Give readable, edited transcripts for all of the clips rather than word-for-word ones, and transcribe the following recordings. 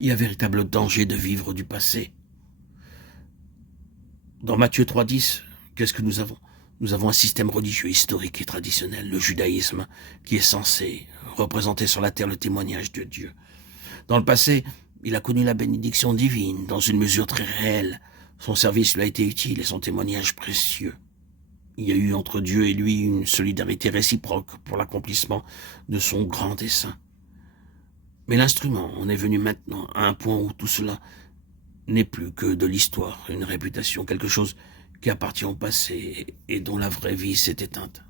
Il y a véritable danger de vivre du passé. Dans Matthieu 3,10, qu'est-ce que nous avons? Nous avons un système religieux historique et traditionnel, le judaïsme, qui est censé représenter sur la terre le témoignage de Dieu. Dans le passé, il a connu la bénédiction divine, dans une mesure très réelle. Son service lui a été utile et son témoignage précieux. Il y a eu entre Dieu et lui une solidarité réciproque pour l'accomplissement de son grand dessein. Mais l'instrument en est venu maintenant à un point où tout cela n'est plus que de l'histoire, une réputation, quelque chose qui appartient au passé et dont la vraie vie s'est éteinte.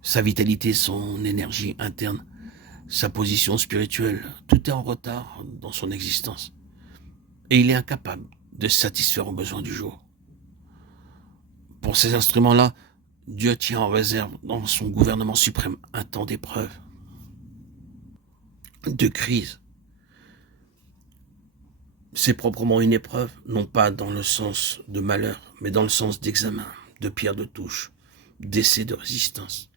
Sa vitalité, son énergie interne, sa position spirituelle, tout est en retard dans son existence. Et il est incapable de satisfaire aux besoins du jour. Pour ces instruments-là, Dieu tient en réserve dans son gouvernement suprême un temps d'épreuve, de crise. C'est proprement une épreuve, non pas dans le sens de malheur, mais dans le sens d'examen, de pierre de touche, d'essai de résistance.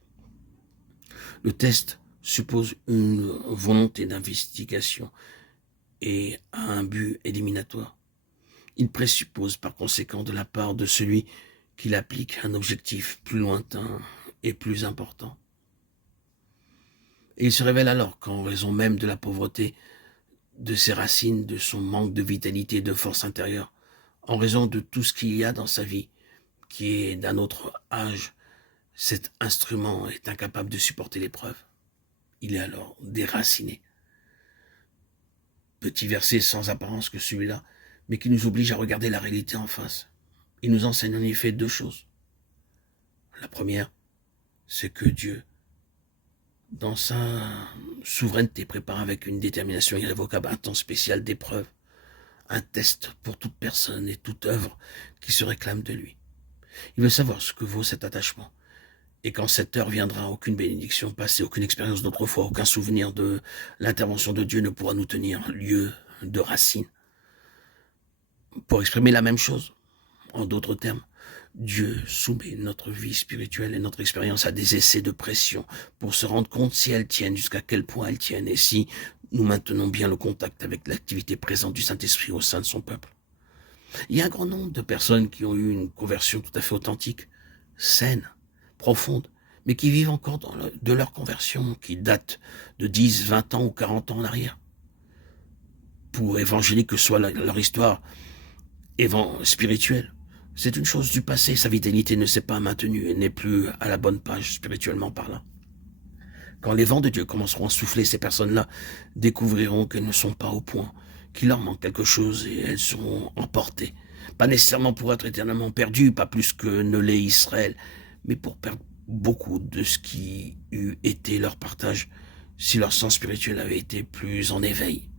Le test suppose une volonté d'investigation et un but éliminatoire. Il présuppose par conséquent de la part de celui qui l'applique un objectif plus lointain et plus important. Et il se révèle alors qu'en raison même de la pauvreté de ses racines, de son manque de vitalité et de force intérieure, en raison de tout ce qu'il y a dans sa vie, qui est d'un autre âge, cet instrument est incapable de supporter l'épreuve. Il est alors déraciné. Petit verset sans apparence que celui-là, mais qui nous oblige à regarder la réalité en face. Il nous enseigne en effet deux choses. La première, c'est que Dieu, dans sa souveraineté, prépare avec une détermination irrévocable un temps spécial d'épreuve, un test pour toute personne et toute œuvre qui se réclame de lui. Il veut savoir ce que vaut cet attachement. Et quand cette heure viendra, aucune bénédiction passée, aucune expérience d'autrefois, aucun souvenir de l'intervention de Dieu ne pourra nous tenir lieu de racine. Pour exprimer la même chose, en d'autres termes, Dieu soumet notre vie spirituelle et notre expérience à des essais de pression pour se rendre compte si elles tiennent, jusqu'à quel point elles tiennent, et si nous maintenons bien le contact avec l'activité présente du Saint-Esprit au sein de son peuple. Il y a un grand nombre de personnes qui ont eu une conversion tout à fait authentique, saine, profonde, mais qui vivent encore de leur conversion, qui date de 10, 20 ans ou 40 ans en arrière. Pour évangélique que soit leur histoire spirituelle, c'est une chose du passé, sa vitalité ne s'est pas maintenue et n'est plus à la bonne page spirituellement parlant. Quand les vents de Dieu commenceront à souffler, ces personnes-là découvriront qu'elles ne sont pas au point, qu'il leur manque quelque chose et elles seront emportées. Pas nécessairement pour être éternellement perdues, pas plus que ne l'est Israël, mais pour perdre beaucoup de ce qui eût été leur partage si leur sens spirituel avait été plus en éveil.